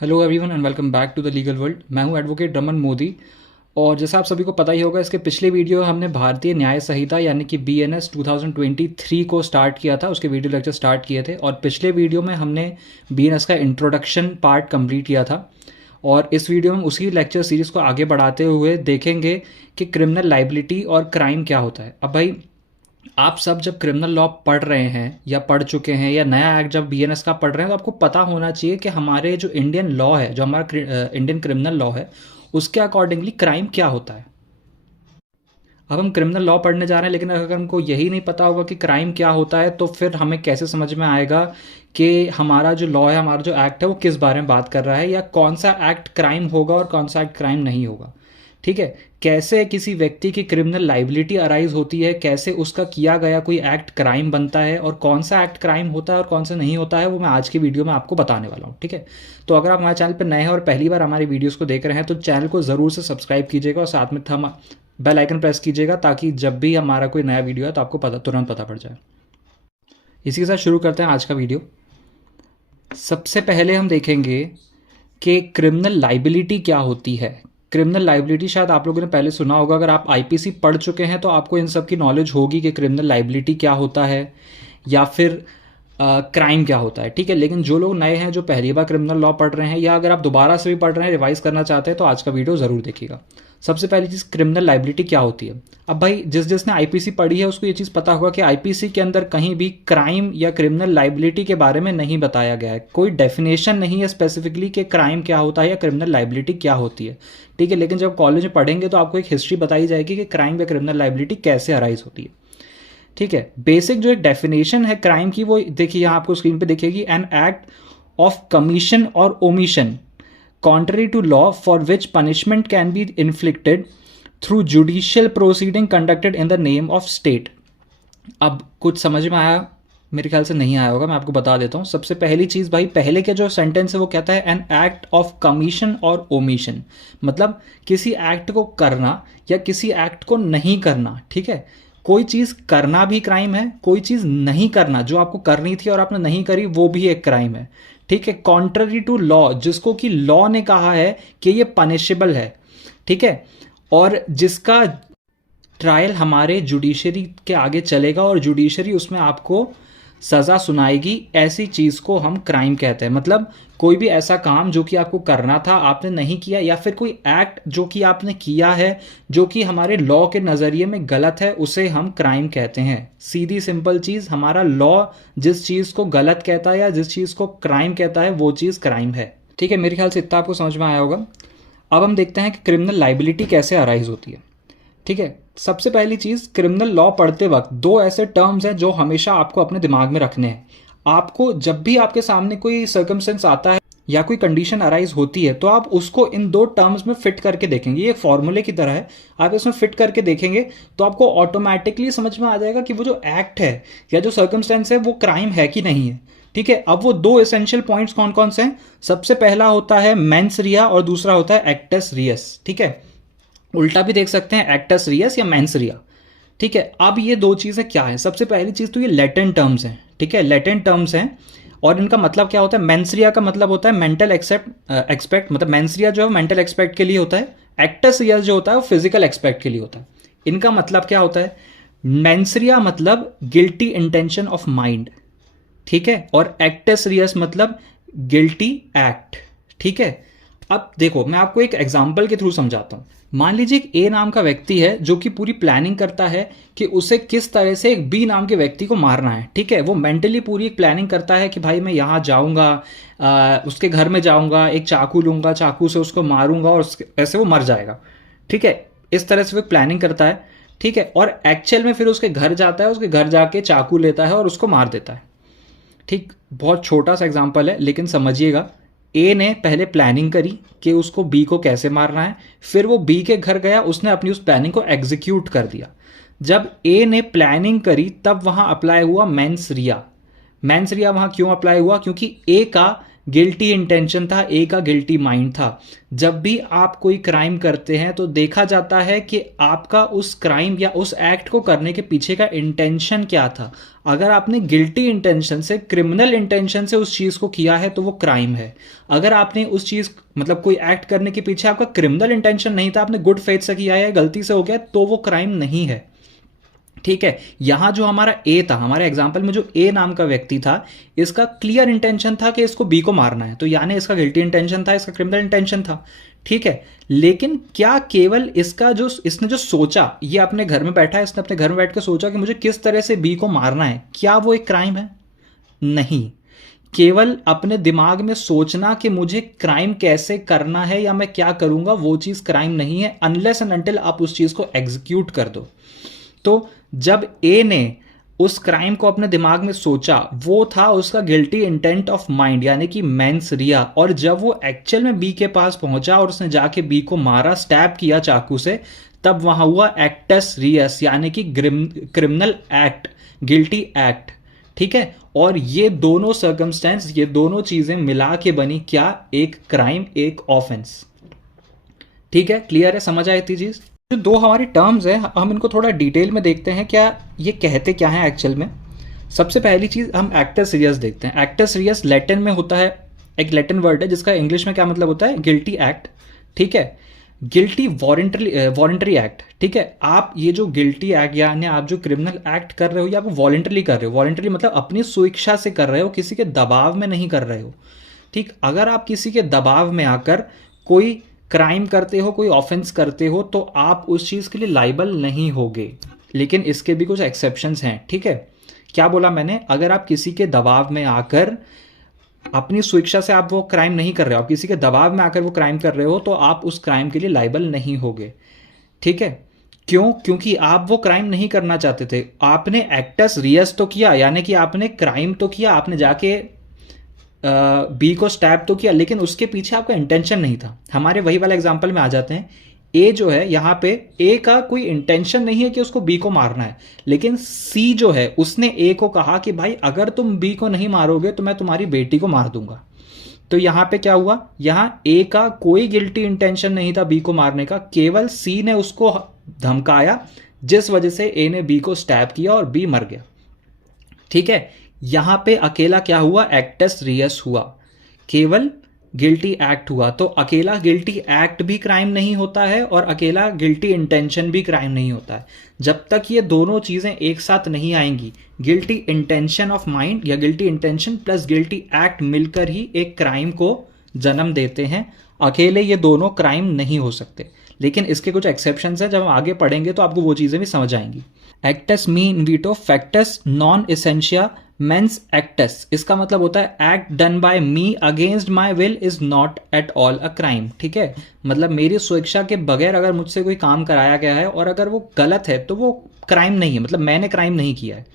Hello everyone and welcome back to the legal world. मैं हूं advocate Raman Modi. और जैसा आप सभी को पता ही होगा, इसके पिछले वीडियो हमने भारतीय न्याय संहिता यानी कि BNS 2023 को स्टार्ट किया था, उसके वीडियो लेक्चर स्टार्ट किए थे। और पिछले वीडियो में हमने BNS का इंट्रोडक्शन पार्ट कंप्लीट किया था। और इस वीडियो में उसी लेक्चर सीरीज़ को आगे बढ़ाते हुए देखेंगे कि क्रिमिनल लाइबिलिटी और क्राइम क्या होता है। अब भाई, आप सब जब क्रिमिनल लॉ पढ़ रहे हैं या पढ़ चुके हैं या नया एक्ट जब BNS का पढ़ रहे हैं, तो आपको पता होना चाहिए कि हमारे जो इंडियन लॉ है, जो हमारा इंडियन क्रिमिनल लॉ है, उसके अकॉर्डिंगली क्राइम क्या होता है। अब हम क्रिमिनल लॉ पढ़ने जा रहे हैं, लेकिन अगर हमको यही नहीं पता होगा कि क्राइम क्या होता है, तो फिर हमें कैसे समझ में आएगा कि हमारा जो लॉ है, हमारा जो एक्ट है, वो किस बारे में बात कर रहा है, या कौन सा एक्ट क्राइम होगा और कौन सा एक्ट क्राइम नहीं होगा। ठीक है, कैसे किसी व्यक्ति की क्रिमिनल लाइबिलिटी अराइज होती है, कैसे उसका किया गया कोई एक्ट क्राइम बनता है, और कौन सा एक्ट क्राइम होता है और कौन सा नहीं होता है, वो मैं आज की वीडियो में आपको बताने वाला हूँ। ठीक है, तो अगर आप हमारे चैनल पर नए हैं और पहली बार हमारी वीडियोस को देख रहे हैं, तो चैनल को ज़रूर से सब्सक्राइब कीजिएगा और साथ में बेल आइकन प्रेस कीजिएगा, ताकि जब भी हमारा कोई नया वीडियो है तो आपको तुरंत पता पड़ जाए। इसी के साथ शुरू करते हैं आज का वीडियो। सबसे पहले हम देखेंगे कि क्रिमिनल लाइबिलिटी क्या होती है। क्रिमिनल लाइबिलिटी शायद आप लोगों ने पहले सुना होगा। अगर आप IPC पढ़ चुके हैं तो आपको इन सब की नॉलेज होगी कि क्रिमिनल लाइबिलिटी क्या होता है या फिर क्राइम क्या होता है। ठीक है, लेकिन जो लोग नए हैं, जो पहली बार क्रिमिनल लॉ पढ़ रहे हैं, या अगर आप दोबारा से भी पढ़ रहे हैं, रिवाइज करना चाहते हैं, तो आज का वीडियो ज़रूर देखिएगा। सबसे पहली चीज़, क्रिमिनल लाइबिलिटी क्या होती है। अब भाई, जिसने IPC पढ़ी है उसको ये चीज़ पता होगा कि IPC के अंदर कहीं भी क्राइम या क्रिमिनल लाइबिलिटी के बारे में नहीं बताया गया है। कोई डेफिनेशन नहीं है स्पेसिफिकली कि क्राइम क्या होता है या क्रिमिनल लाइबिलिटी क्या होती है। ठीक है, लेकिन जब कॉलेज में पढ़ेंगे तो आपको एक हिस्ट्री बताई जाएगी कि क्राइम या क्रिमिनल लाइबिलिटी कैसे अराइज होती है। ठीक है, बेसिक जो एक डेफिनेशन है क्राइम की, वो देखिए यहाँ आपको स्क्रीन पे दिखेगी। एन एक्ट ऑफ कमीशन और omission contrary to law for which punishment can be inflicted through judicial proceeding conducted in the name of state। अब कुछ समझ में आया? मेरे ख्याल से नहीं आया होगा, मैं आपको बता देता हूँ। सबसे पहली चीज़ भाई, पहले के जो सेंटेंस है वो कहता है एन एक्ट ऑफ कमीशन और ओमिशन, मतलब किसी एक्ट को करना या किसी एक्ट को नहीं करना। ठीक है, कोई चीज़ करना भी क्राइम है, कोई चीज़ नहीं करना, जो आपको करनी थी और आपने नहीं करी, वो भी एक क्राइम है। ठीक है, कॉन्ट्ररी टू लॉ, जिसको कि लॉ ने कहा है कि ये पनिशेबल है। ठीक है, और जिसका ट्रायल हमारे जुडिशरी के आगे चलेगा और जुडिशरी उसमें आपको सज़ा सुनाएगी, ऐसी चीज़ को हम क्राइम कहते हैं। मतलब कोई भी ऐसा काम जो कि आपको करना था, आपने नहीं किया, या फिर कोई एक्ट जो कि आपने किया है जो कि हमारे लॉ के नज़रिए में गलत है, उसे हम क्राइम कहते हैं। सीधी सिंपल चीज़, हमारा लॉ जिस चीज़ को गलत कहता है या जिस चीज़ को क्राइम कहता है, वो चीज़ क्राइम है। ठीक है, मेरे ख्याल से इतना आपको समझ में आया होगा। अब हम देखते हैं कि क्रिमिनल लाइबिलिटी कैसे अराइज होती है। ठीक है, सबसे पहली चीज़, क्रिमिनल लॉ पढ़ते वक्त दो ऐसे टर्म्स हैं जो हमेशा आपको अपने दिमाग में रखने हैं। आपको जब भी आपके सामने कोई सर्कमस्टेंस आता है या कोई कंडीशन अराइज होती है, तो आप उसको इन दो टर्म्स में फिट करके देखेंगे। ये एक फॉर्मूले की तरह है, आप इसमें फिट करके देखेंगे तो आपको ऑटोमेटिकली समझ में आ जाएगा कि वो जो एक्ट है या जो सर्कमस्टेंस है वो क्राइम है कि नहीं है। ठीक है, अब वो दो एसेंशियल पॉइंट्स कौन कौन से हैं? सबसे पहला होता है मेंस रिया और दूसरा होता है एक्टस रियस। ठीक है, उल्टा भी देख सकते हैं, एक्टस रियस या मेंस रिया। ठीक है, अब ये दो चीज़ें क्या है? सबसे पहली चीज़ तो ये लैटेंट टर्म्स हैं। ठीक है, लैटेंट टर्म्स हैं और इनका मतलब क्या होता है? मेंस रिया का मतलब होता है मेंटल एक्सपेक्ट, मतलब मेंस रिया जो है मेंटल एक्सपेक्ट के लिए होता है। एक्टस रियस जो होता है वो फिजिकल एक्सपेक्ट के लिए होता है। इनका मतलब क्या होता है? मेंस रिया मतलब गिल्टी इंटेंशन ऑफ माइंड। ठीक है, और एक्टस रियस मतलब गिल्टी एक्ट। ठीक है, अब देखो, मैं आपको एक एग्जाम्पल के थ्रू समझाता हूँ। मान लीजिए एक A नाम का व्यक्ति है जो कि पूरी प्लानिंग करता है कि उसे किस तरह से एक B नाम के व्यक्ति को मारना है। ठीक है, वो मेंटली पूरी एक प्लानिंग करता है कि भाई मैं यहाँ जाऊँगा, उसके घर में जाऊँगा, एक चाकू लूँगा, चाकू से उसको मारूंगा और ऐसे वो मर जाएगा। ठीक है, इस तरह से वो प्लानिंग करता है। ठीक है, और एक्चुअल में फिर उसके घर जाता है, उसके घर जाके चाकू लेता है और उसको मार देता है। ठीक, बहुत छोटा सा एग्जाम्पल है, लेकिन समझिएगा। A ने पहले प्लानिंग करी कि उसको B को कैसे मारना है, फिर वो B के घर गया, उसने अपनी उस प्लानिंग को एग्जीक्यूट कर दिया। जब A ने प्लानिंग करी तब वहाँ अप्लाई हुआ मेंस रिया। मेंस रिया वहाँ क्यों अप्लाई हुआ? क्योंकि A का गिल्टी इंटेंशन था, ए का गिल्टी माइंड था। जब भी आप कोई क्राइम करते हैं तो देखा जाता है कि आपका उस क्राइम या उस एक्ट को करने के पीछे का इंटेंशन क्या था। अगर आपने गिल्टी इंटेंशन से, क्रिमिनल इंटेंशन से उस चीज़ को किया है तो वो क्राइम है। अगर आपने उस चीज़ मतलब कोई एक्ट करने के पीछे आपका क्रिमिनल इंटेंशन नहीं था, आपने गुड फेथ से किया है, गलती से हो गया, तो वो क्राइम नहीं है। ठीक है, यहां जो हमारा ए था, हमारे एग्जाम्पल में जो ए नाम का व्यक्ति था, इसका क्लियर इंटेंशन था कि इसको बी को मारना है, तो यानी इसका गिल्टी इंटेंशन था, इसका क्रिमिनल इंटेंशन था। ठीक है, लेकिन क्या केवल इसका जो इसने जो सोचा, ये अपने घर में बैठा है, इसने अपने घर में बैठ कर सोचा कि मुझे किस तरह से बी को मारना है, क्या वो एक क्राइम है? नहीं। केवल अपने दिमाग में सोचना कि मुझे क्राइम कैसे करना है या मैं क्या करूंगा, वो चीज क्राइम नहीं है अनलेस एंड अनटिल आप उस चीज को एग्जीक्यूट कर दो। तो जब ए ने उस क्राइम को अपने दिमाग में सोचा, वो था उसका गिल्टी इंटेंट ऑफ माइंड, यानी कि मेंस रिया। और जब वो एक्चुअल में बी के पास पहुंचा और उसने जाके बी को मारा, स्टैब किया चाकू से, तब वहां हुआ एक्टस रियस, यानी कि क्रिमिनल एक्ट, गिल्टी एक्ट। ठीक है, और ये दोनों सर्कमस्टेंस, ये दोनों चीजें मिला के बनी क्या? एक क्राइम, एक ऑफेंस। ठीक है, क्लियर है, समझ आई थी चीज? जो दो हमारी टर्म्स हैं, हम इनको थोड़ा डिटेल में देखते हैं, क्या ये कहते क्या है एक्चुअल में। सबसे पहली चीज हम एक्टस रियस देखते हैं। एक्टस रियस लैटिन में होता है, एक लैटिन वर्ड है जिसका इंग्लिश में क्या मतलब होता है? Guilty act. ठीक है, गिल्टी वॉलंटरी एक्ट। ठीक है, आप ये जो गिल्टी एक्ट यानी आप जो क्रिमिनल एक्ट कर रहे हो, या आप वॉलंटरी कर रहे हो, वॉलंटरी मतलब अपनी स्वेच्छा से कर रहे हो, किसी के दबाव में नहीं कर रहे हो। ठीक, अगर आप किसी के दबाव में आकर कोई क्राइम करते हो, कोई ऑफेंस करते हो, तो आप उस चीज़ के लिए लाइबल नहीं होगे। लेकिन इसके भी कुछ एक्सेप्शंस हैं। ठीक है, क्या बोला मैंने? अगर आप किसी के दबाव में आकर, अपनी स्वेच्छा से आप वो क्राइम नहीं कर रहे हो, आप किसी के दबाव में आकर वो क्राइम कर रहे हो, तो आप उस क्राइम के लिए लाइबल नहीं होगे। ठीक है, क्यों? क्योंकि आप वो क्राइम नहीं करना चाहते थे। आपने एक्टस रियस तो किया, यानी कि आपने क्राइम तो किया, आपने जाके बी को स्टैब तो किया, लेकिन उसके पीछे आपका इंटेंशन नहीं था। हमारे वही वाला एग्जांपल में आ जाते हैं। ए जो है यहाँ पे, ए का कोई इंटेंशन नहीं है कि उसको बी को मारना है, लेकिन सी जो है उसने ए को कहा कि भाई अगर तुम बी को नहीं मारोगे तो मैं तुम्हारी बेटी को मार दूंगा। तो यहाँ पे क्या हुआ? यहाँ ए का कोई गिल्टी इंटेंशन नहीं था बी को मारने का, केवल सी ने उसको धमकाया, जिस वजह से ए ने बी को स्टैब किया और बी मर गया। ठीक है, यहां पे अकेला क्या हुआ? एक्टस रियस हुआ, केवल गिल्टी एक्ट हुआ। तो अकेला गिल्टी एक्ट भी क्राइम नहीं होता है और अकेला गिल्टी इंटेंशन भी क्राइम नहीं होता है। जब तक ये दोनों चीजें एक साथ नहीं आएंगी, गिल्टी इंटेंशन ऑफ माइंड या guilty intention plus guilty act मिलकर ही एक क्राइम को जन्म देते हैं। अकेले ये दोनों क्राइम नहीं हो सकते, लेकिन इसके कुछ एक्सेप्शंस हैं, जब हम आगे पढ़ेंगे तो आपको वो चीजें भी समझ आएंगी। एक्टस मी इनविटो फैक्टस नॉन एसेंशिया मेंस एक्टस, इसका मतलब होता है act done by me against my will is not at all a crime. ठीक है, मतलब मेरी स्वेच्छा के बगैर अगर मुझसे कोई काम कराया गया है और अगर वो गलत है तो वो क्राइम नहीं है, मतलब मैंने क्राइम नहीं किया है।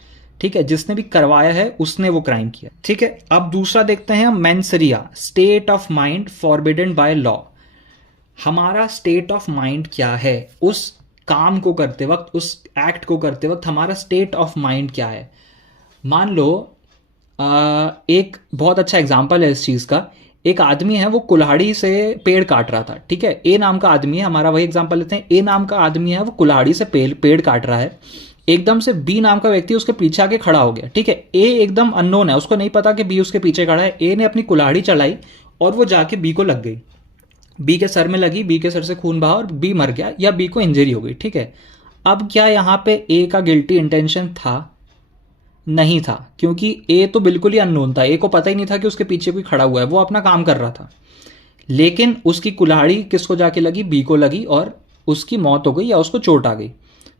ठीक है, जिसने भी करवाया है उसने वो क्राइम किया। ठीक है, अब दूसरा देखते हैं mens rea, state of mind forbidden by law. हमारा स्टेट ऑफ माइंड क्या है? उस काम को करते वक्त, उस एक्ट को करते वक्त हमारा स्टेट ऑफ माइंड क्या है? मान लो एक बहुत अच्छा एग्जाम्पल है इस चीज़ का। एक आदमी है, वो कुल्हाड़ी से पेड़ काट रहा था। ठीक है, ए नाम का आदमी है, हमारा वही एग्जाम्पल लेते हैं। ए नाम का आदमी है, वो कुल्हाड़ी से पेड़ काट रहा है। एकदम से बी नाम का व्यक्ति उसके पीछे आके खड़ा हो गया। ठीक है, ए एकदम अननोन है, उसको नहीं पता कि बी उसके पीछे खड़ा है। ए ने अपनी कुल्हाड़ी चलाई और वो जाके बी को लग गई, बी के सर में लगी, बी के सर से खून बहा और बी मर गया या बी को इंजरी हो गई। ठीक है, अब क्या यहाँ पे ए का गिल्टी इंटेंशन था? नहीं था, क्योंकि ए तो बिल्कुल ही अननोन था, ए को पता ही नहीं था कि उसके पीछे कोई खड़ा हुआ है, वो अपना काम कर रहा था। लेकिन उसकी कुल्हाड़ी किसको जाके लगी? बी को लगी और उसकी मौत हो गई या उसको चोट आ गई।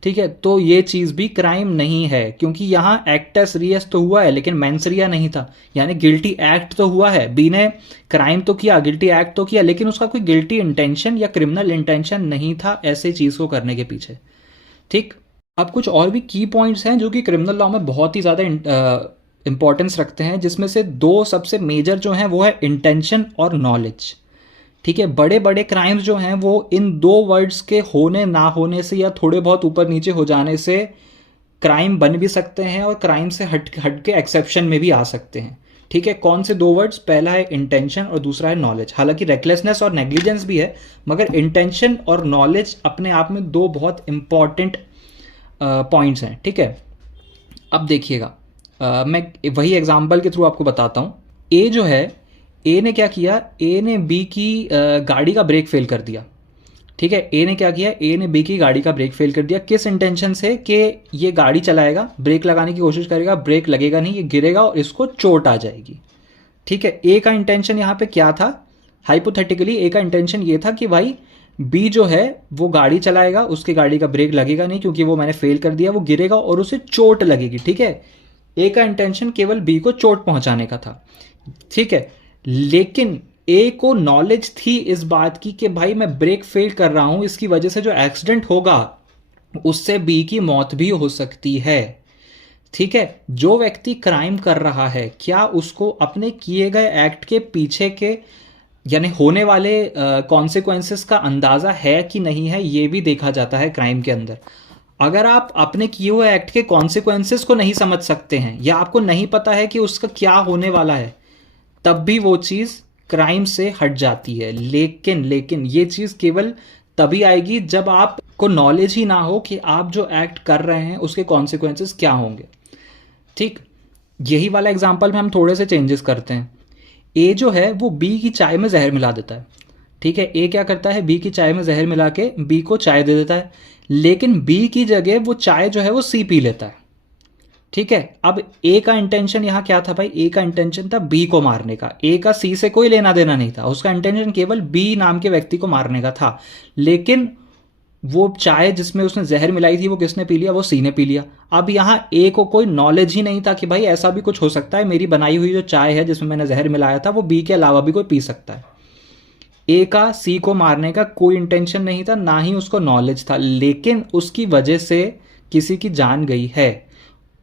ठीक है, तो ये चीज़ भी क्राइम नहीं है, क्योंकि यहाँ एक्टस रियस तो हुआ है लेकिन मेंसरिया नहीं था, यानी गिल्टी एक्ट तो हुआ है। बी ने क्राइम तो किया, गिल्टी एक्ट तो किया, लेकिन उसका कोई गिल्टी इंटेंशन या क्रिमिनल इंटेंशन नहीं था ऐसे चीज़ को करने के पीछे। ठीक, अब कुछ और भी की पॉइंट्स हैं जो कि क्रिमिनल लॉ में बहुत ही ज़्यादा इंपॉर्टेंस रखते हैं, जिसमें से दो सबसे मेजर जो हैं वो है इंटेंशन और नॉलेज। ठीक है, बड़े बड़े क्राइम्स जो हैं वो इन दो वर्ड्स के होने ना होने से या थोड़े बहुत ऊपर नीचे हो जाने से क्राइम बन भी सकते हैं और क्राइम से हट के एक्सेप्शन में भी आ सकते हैं। ठीक है, कौन से दो वर्ड्स, पहला है इंटेंशन और दूसरा है नॉलेज। हालांकि रेकलेसनेस और नेग्लिजेंस भी है, मगर इंटेंशन और नॉलेज अपने आप में दो बहुत इंपॉर्टेंट पॉइंट्स हैं। ठीक है, अब देखिएगा, मैं वही एग्जाम्पल के थ्रू आपको बताता हूँ। ए जो है, ए ने क्या किया, ए ने बी की गाड़ी का ब्रेक फेल कर दिया। ठीक है, ए ने क्या किया, ए ने बी की गाड़ी का ब्रेक फेल कर दिया। किस इंटेंशन से, कि ये गाड़ी चलाएगा, ब्रेक लगाने की कोशिश करेगा, ब्रेक लगेगा नहीं, ये गिरेगा और इसको चोट आ जाएगी। ठीक है, ए का इंटेंशन यहाँ पे क्या था, हाइपोथेटिकली ए का इंटेंशन ये था कि भाई बी जो है वो गाड़ी चलाएगा, उसकी गाड़ी का ब्रेक लगेगा नहीं क्योंकि वो मैंने फेल कर दिया, वो गिरेगा और उसे चोट लगेगी। ठीक है, ए का इंटेंशन केवल बी को चोट पहुंचाने का था। ठीक है, लेकिन ए को नॉलेज थी इस बात की कि भाई मैं ब्रेक फेल कर रहा हूं, इसकी वजह से जो एक्सीडेंट होगा उससे बी की मौत भी हो सकती है। ठीक है, जो व्यक्ति क्राइम कर रहा है, क्या उसको अपने किए गए एक्ट के पीछे के यानी होने वाले कॉन्सिक्वेंसेस का अंदाजा है कि नहीं है, ये भी देखा जाता है क्राइम के अंदर। अगर आप अपने किए हुए एक्ट के कॉन्सिक्वेंसेस को नहीं समझ सकते हैं या आपको नहीं पता है कि उसका क्या होने वाला है, तब भी वो चीज़ क्राइम से हट जाती है। लेकिन ये चीज़ केवल तभी आएगी जब आपको नॉलेज ही ना हो कि आप जो एक्ट कर रहे हैं उसके कॉन्सिक्वेंसेस क्या होंगे। ठीक, यही वाला एग्जाम्पल में हम थोड़े से चेंजेस करते हैं। ए जो है वो बी की चाय में जहर मिला देता है। ठीक है, ए क्या करता है, बी की चाय में जहर मिला के बी को चाय दे देता है, लेकिन बी की जगह वो चाय जो है वो सी पी लेता है। ठीक है, अब ए का इंटेंशन यहां क्या था भाई, ए का इंटेंशन था बी को मारने का। ए का सी से कोई लेना देना नहीं था, उसका इंटेंशन केवल बी नाम के व्यक्ति को मारने का था। लेकिन वो चाय जिसमें उसने जहर मिलाई थी वो किसने पी लिया, वो सी ने पी लिया। अब यहाँ ए को कोई नॉलेज ही नहीं था कि भाई ऐसा भी कुछ हो सकता है, मेरी बनाई हुई जो चाय है जिसमें मैंने जहर मिलाया था वो बी के अलावा भी कोई पी सकता है। ए का सी को मारने का कोई इंटेंशन नहीं था, ना ही उसको नॉलेज था, लेकिन उसकी वजह से किसी की जान गई है।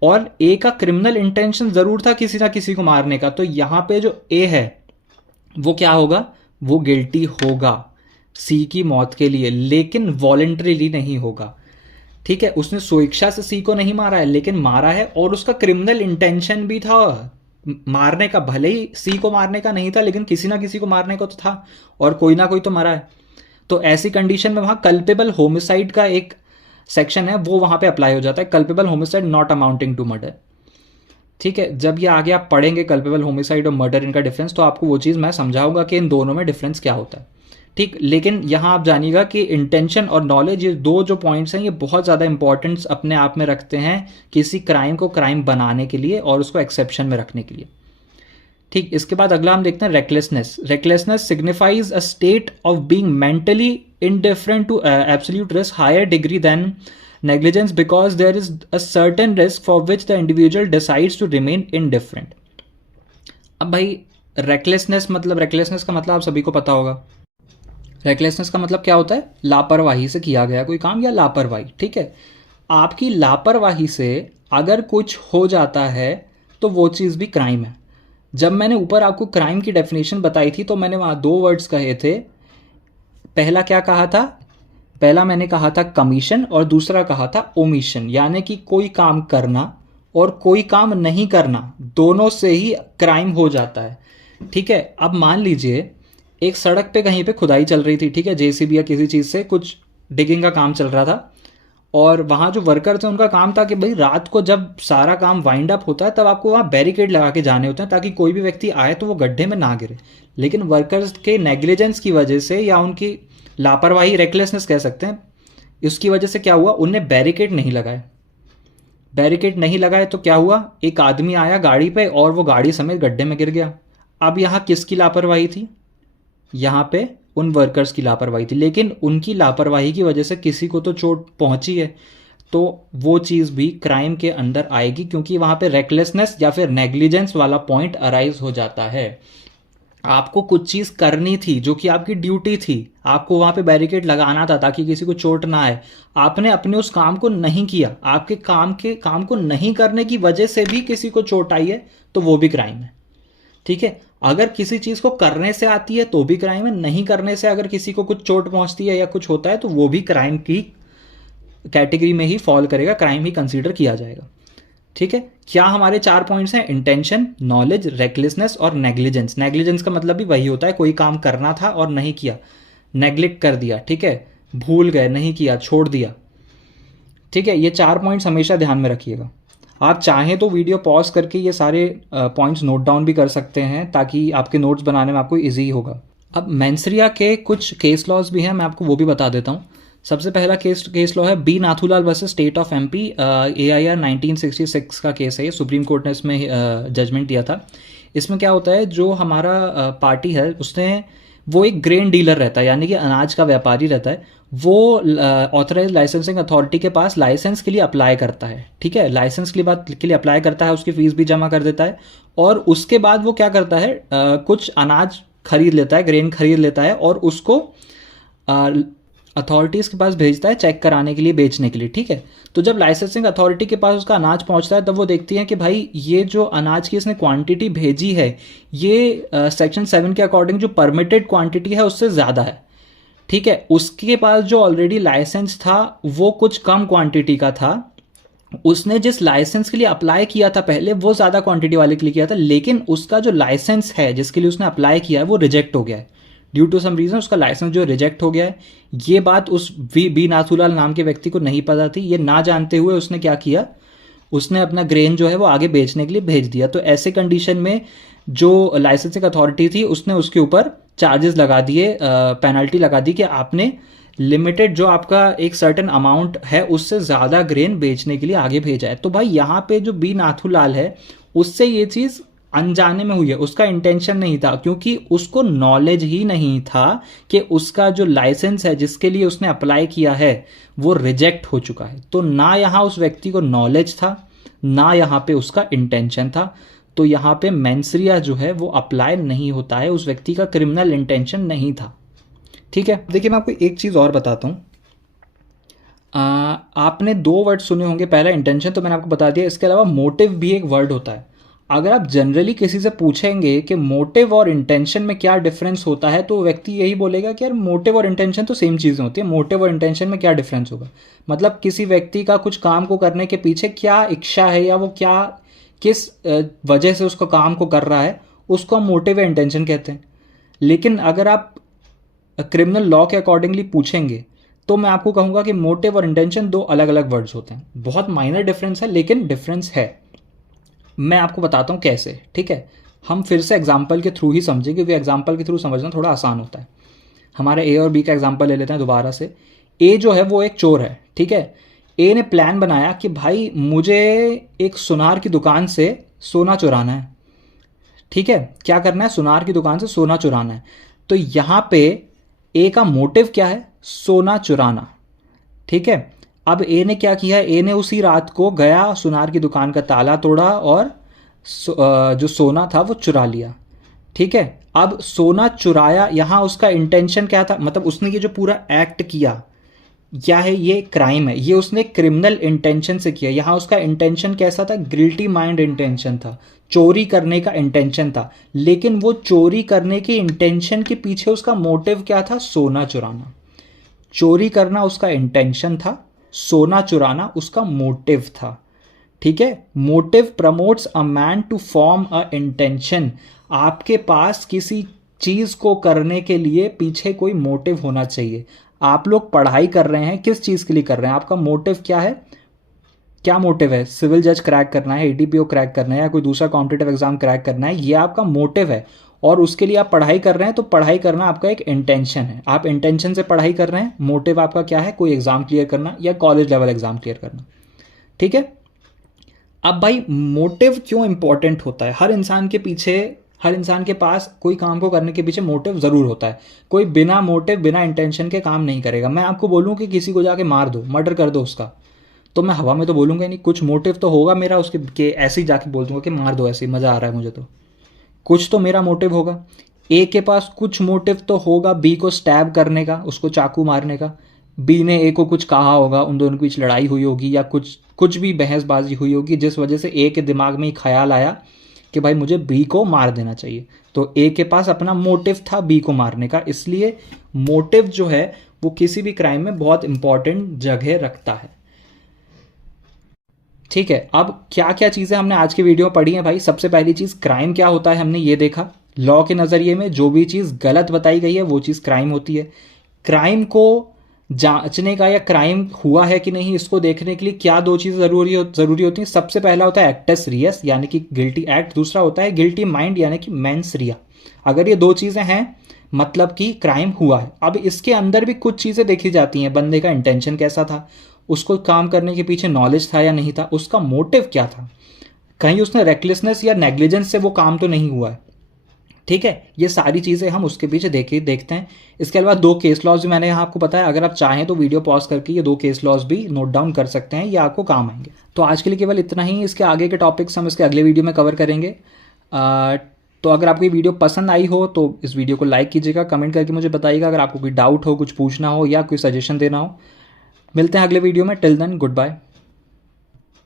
और ए का क्रिमिनल इंटेंशन जरूर था किसी ना किसी को मारने का, तो यहां पे जो ए है वो क्या होगा, वो गिल्टी होगा सी की मौत के लिए, लेकिन वॉलेंटरीली नहीं होगा। ठीक है, उसने स्वेच्छा से सी को नहीं मारा है, लेकिन मारा है और उसका क्रिमिनल इंटेंशन भी था मारने का। भले ही सी को मारने का नहीं था, लेकिन किसी ना किसी को मारने का तो था और कोई ना कोई तो मरा है। तो ऐसी कंडीशन में वहां कल्पेबल होमिसाइड का एक सेक्शन है वो वहां पे अप्लाई हो जाता है, culpable homicide not amounting to murder. ठीक है, जब ये आगे आप पढ़ेंगे कल्पेबल होमिसाइड और मर्डर, इनका डिफरेंस, तो आपको वो चीज़ मैं समझाऊंगा कि इन दोनों में डिफरेंस क्या होता है। ठीक, लेकिन यहाँ आप जानिएगा कि इंटेंशन और नॉलेज, ये दो जो पॉइंट्स हैं ये बहुत ज़्यादा इंपॉर्टेंस अपने आप में रखते हैं किसी क्राइम को क्राइम बनाने के लिए और उसको एक्सेप्शन में रखने के लिए। ठीक, इसके बाद अगला हम देखते हैं recklessness. Recklessness signifies a state of being mentally indifferent to absolute risk higher degree than negligence because there is a certain risk for which the individual decides to remain indifferent। अब भाई रेकलेसनेस रेकलेसनेस का मतलब आप सभी को पता होगा। Recklessness का मतलब क्या होता है, लापरवाही से किया गया कोई काम या लापरवाही। ठीक है, आपकी लापरवाही से अगर कुछ हो जाता है तो वो चीज़ भी क्राइम है। जब मैंने ऊपर आपको क्राइम की डेफिनेशन बताई थी तो मैंने वहाँ दो वर्ड्स कहे थे। पहला क्या कहा था, पहला मैंने कहा था कमीशन और दूसरा कहा था ओमिशन, यानी कि कोई काम करना और कोई काम नहीं करना, दोनों से ही क्राइम हो जाता है। ठीक है, अब मान लीजिए एक सड़क पे कहीं पे खुदाई चल रही थी। ठीक है, जेसीबी या किसी चीज़ से कुछ डिगिंग का काम चल रहा था और वहाँ जो वर्कर थे उनका काम था कि भाई रात को जब सारा काम वाइंड अप होता है तब आपको वहाँ बैरिकेड लगा के जाने होते हैं ताकि कोई भी व्यक्ति आए तो वो गड्ढे में ना गिरे। लेकिन वर्कर्स के नेग्लिजेंस की वजह से या उनकी लापरवाही, रेकलेसनेस कह सकते हैं, इसकी वजह से क्या हुआ, उनने बैरिकेड नहीं लगाए। बैरिकेड नहीं लगाए तो क्या हुआ, एक आदमी आया गाड़ी पे और वो गाड़ी समेत गड्ढे में गिर गया। अब यहाँ किसकी लापरवाही थी, यहाँ पे उन वर्कर्स की लापरवाही थी, लेकिन उनकी लापरवाही की वजह से किसी को तो चोट पहुंची है, तो वो चीज़ भी क्राइम के अंदर आएगी क्योंकि वहाँ पे रेकलेसनेस या फिर नेग्लिजेंस वाला पॉइंट अराइज हो जाता है। आपको कुछ चीज़ करनी थी जो कि आपकी ड्यूटी थी, आपको वहाँ पे बैरिकेड लगाना था ताकि किसी को चोट ना आए, आपने अपने उस काम को नहीं किया, आपके काम को नहीं करने की वजह से भी किसी को चोट आई है तो वो भी क्राइम है। ठीक है, अगर किसी चीज़ को करने से आती है तो भी क्राइम है, नहीं करने से अगर किसी को कुछ चोट पहुंचती है या कुछ होता है तो वो भी क्राइम की कैटेगरी में ही फॉल करेगा, क्राइम ही कंसीडर किया जाएगा। ठीक है, क्या हमारे 4 पॉइंट्स हैं? इंटेंशन, नॉलेज, रेकलेसनेस और नेग्लिजेंस। नेग्लिजेंस का मतलब भी वही होता है, कोई काम करना था और नहीं किया, नेग्लेक्ट कर दिया, ठीक है, भूल गए, नहीं किया, छोड़ दिया, ठीक है। ये 4 पॉइंट्स हमेशा ध्यान में रखिएगा। आप चाहें तो वीडियो पॉज करके ये सारे पॉइंट्स नोट डाउन भी कर सकते हैं, ताकि आपके नोट्स बनाने में आपको ईजी होगा। अब मैंसरिया के कुछ केस लॉज भी हैं, मैं आपको वो भी बता देता हूँ। सबसे पहला केस लॉ है B Nathulal versus state of MP, AIR 1966 का केस है ये। सुप्रीम कोर्ट ने इसमें जजमेंट दिया था। इसमें क्या होता है, जो हमारा पार्टी है उसने, वो एक ग्रेन डीलर रहता है, यानी कि अनाज का व्यापारी रहता है। वो ऑथराइज लाइसेंसिंग अथॉरिटी के पास लाइसेंस के लिए अप्लाई करता है, ठीक है, लाइसेंस के लिए अप्लाई करता है, उसकी फीस भी जमा कर देता है, और उसके बाद वो क्या करता है, कुछ अनाज खरीद लेता है, ग्रेन खरीद लेता है, और उसको अथॉरिटीज़ के पास भेजता है चेक कराने के लिए, बेचने के लिए, ठीक है। तो जब लाइसेंसिंग अथॉरिटी के पास उसका अनाज पहुंचता है, तब वो देखती हैं कि भाई ये जो अनाज की इसने क्वांटिटी भेजी है, ये सेक्शन 7 के अकॉर्डिंग जो परमिटेड क्वांटिटी है उससे ज़्यादा है, ठीक है। उसके पास जो ऑलरेडी लाइसेंस था वो कुछ कम क्वांटिटी का था, उसने जिस लाइसेंस के लिए अप्लाई किया था पहले वो ज़्यादा क्वांटिटी वाले के लिए किया था, लेकिन उसका जो लाइसेंस है जिसके लिए उसने अप्लाई किया है वो रिजेक्ट हो गया है, ड्यू टू सम रीज़न उसका लाइसेंस जो रिजेक्ट हो गया है। ये बात उस बी नाथूलाल नाम के व्यक्ति को नहीं पता थी। ये ना जानते हुए उसने क्या किया, उसने अपना ग्रेन जो है वो आगे बेचने के लिए भेज दिया। तो ऐसे कंडीशन में जो लाइसेंसिंग अथॉरिटी थी उसने उसके ऊपर चार्जेस लगा दिए, पेनल्टी लगा दी कि आपने लिमिटेड जो आपका एक सर्टेन अमाउंट है उससे ज़्यादा ग्रेन बेचने के लिए आगे भेजा है। तो भाई यहाँ पे जो बी नाथूलाल है उससे ये चीज़ अनजाने में हुई है, उसका इंटेंशन नहीं था, क्योंकि उसको नॉलेज ही नहीं था कि उसका जो लाइसेंस है जिसके लिए उसने अप्लाई किया है वो रिजेक्ट हो चुका है। तो ना यहाँ उस व्यक्ति को नॉलेज था, ना यहाँ पे उसका इंटेंशन था। तो यहाँ पे मेंसरिया जो है वो अप्लाई नहीं होता है, उस व्यक्ति का क्रिमिनल इंटेंशन नहीं था, ठीक है। देखिए मैं आपको एक चीज़ और बताता हूँ। आपने 2 वर्ड सुने होंगे, पहला इंटेंशन तो मैंने आपको बता दिया, इसके अलावा मोटिव भी एक वर्ड होता है। अगर आप जनरली किसी से पूछेंगे कि मोटिव और इंटेंशन में क्या डिफरेंस होता है, तो व्यक्ति यही बोलेगा कि यार मोटिव और इंटेंशन तो सेम चीज़ें होती है, मोटिव और इंटेंशन में क्या डिफरेंस होगा। मतलब किसी व्यक्ति का कुछ काम को करने के पीछे क्या इच्छा है या वो क्या किस वजह से उसको काम को कर रहा है, उसको हम मोटिव या इंटेंशन कहते हैं। लेकिन अगर आप क्रिमिनल लॉ के अकॉर्डिंगली पूछेंगे तो मैं आपको कहूँगा कि मोटिव और इंटेंशन 2 अलग अलग वर्ड्स होते हैं। बहुत माइनर डिफरेंस है, लेकिन डिफरेंस है। मैं आपको बताता हूँ कैसे, ठीक है। हम फिर से एग्जाम्पल के थ्रू ही समझें, क्योंकि एग्जाम्पल के थ्रू समझना थोड़ा आसान होता है। हमारे ए और बी का एग्जाम्पल ले लेते हैं दोबारा से। ए जो है वो एक चोर है, ठीक है। ए ने प्लान बनाया कि भाई मुझे एक सुनार की दुकान से सोना चुराना है, ठीक है। क्या करना है, सुनार की दुकान से सोना चुराना है। तो यहाँ पे ए का मोटिव क्या है, सोना चुराना, ठीक है। अब ए ने क्या किया, ए ने उसी रात को गया, सुनार की दुकान का ताला तोड़ा और जो सोना था वो चुरा लिया, ठीक है। अब सोना चुराया, यहाँ उसका इंटेंशन क्या था, मतलब उसने ये जो पूरा एक्ट किया क्या है, ये क्राइम है, ये उसने क्रिमिनल इंटेंशन से किया। यहाँ उसका इंटेंशन कैसा था, गिल्टी माइंड इंटेंशन था, चोरी करने का इंटेंशन था। लेकिन वो चोरी करने के इंटेंशन के पीछे उसका मोटिव क्या था, सोना चुराना। चोरी करना उसका इंटेंशन था, सोना चुराना उसका मोटिव था, ठीक है। Motive promotes a man to form a intention. आपके पास किसी चीज को करने के लिए पीछे कोई मोटिव होना चाहिए। आप लोग पढ़ाई कर रहे हैं, किस चीज के लिए कर रहे हैं, आपका मोटिव क्या है, क्या मोटिव है, सिविल जज क्रैक करना है, ADPO क्रैक करना है, या कोई दूसरा कॉम्पिटिटिव एग्जाम क्रैक करना है, ये आपका मोटिव है। और उसके लिए आप पढ़ाई कर रहे हैं, तो पढ़ाई करना आपका एक इंटेंशन है, आप इंटेंशन से पढ़ाई कर रहे हैं। मोटिव आपका क्या है, कोई एग्जाम क्लियर करना या कॉलेज लेवल एग्जाम क्लियर करना, ठीक है। अब भाई मोटिव क्यों इंपॉर्टेंट होता है, हर इंसान के पीछे, हर इंसान के पास कोई काम को करने के पीछे मोटिव ज़रूर होता है। कोई बिना मोटिव बिना इंटेंशन के काम नहीं करेगा। मैं आपको बोलूँ कि किसी को जाके मार दो, मर्डर कर दो उसका, तो मैं हवा में तो बोलूँगा नहीं, कुछ मोटिव तो होगा मेरा उसके के, ऐसे ही जाके बोल दूंगा कि मार दो, ऐसे ही मज़ा आ रहा है मुझे, तो कुछ तो मेरा मोटिव होगा। ए के पास कुछ मोटिव तो होगा बी को स्टैब करने का, उसको चाकू मारने का। बी ने ए को कुछ कहा होगा, उन दोनों के बीच लड़ाई हुई होगी या कुछ भी बहसबाजी हुई होगी, जिस वजह से ए के दिमाग में ही ख्याल आया कि भाई मुझे बी को मार देना चाहिए। तो ए के पास अपना मोटिव था बी को मारने का। इसलिए मोटिव जो है वो किसी भी क्राइम में बहुत इंपॉर्टेंट जगह रखता है, ठीक है, अब क्या क्या चीज़ें हमने आज की वीडियो में पढ़ी हैं भाई। सबसे पहली चीज़ क्राइम क्या होता है हमने ये देखा। लॉ के नज़रिए में जो भी चीज़ गलत बताई गई है वो चीज़ क्राइम होती है। क्राइम को जांचने का या क्राइम हुआ है कि नहीं इसको देखने के लिए क्या दो चीज़ ज़रूरी होती हैं। सबसे पहला होता है एक्टस रियस यानी कि गिल्टी एक्ट, दूसरा होता है गिल्टी माइंड यानी कि मेंस रिया। अगर ये दो चीज़ें हैं मतलब कि क्राइम हुआ है। अब इसके अंदर भी कुछ चीज़ें देखी जाती हैं, बंदे का इंटेंशन कैसा था, उसको काम करने के पीछे नॉलेज था या नहीं था, उसका मोटिव क्या था, कहीं उसने रेकलेसनेस या नेग्लिजेंस से वो काम तो नहीं हुआ है। ठीक है, ये सारी चीज़ें हम उसके पीछे देखते हैं। इसके अलावा दो केस लॉज भी मैंने यहाँ आपको बताया, अगर आप चाहें तो वीडियो पॉज करके ये दो केस लॉज भी नोट डाउन कर सकते हैं, ये आपको काम आएंगे। तो आज के लिए केवल इतना ही, इसके आगे के टॉपिक्स हम इसके अगले वीडियो में कवर करेंगे। तो अगर आपको ये वीडियो पसंद आई हो तो इस वीडियो को लाइक कीजिएगा, कमेंट करके मुझे बताइएगा अगर आपको कोई डाउट हो, कुछ पूछना हो या कोई सजेशन देना हो। मिलते हैं अगले वीडियो में, टिल देन गुड बाय।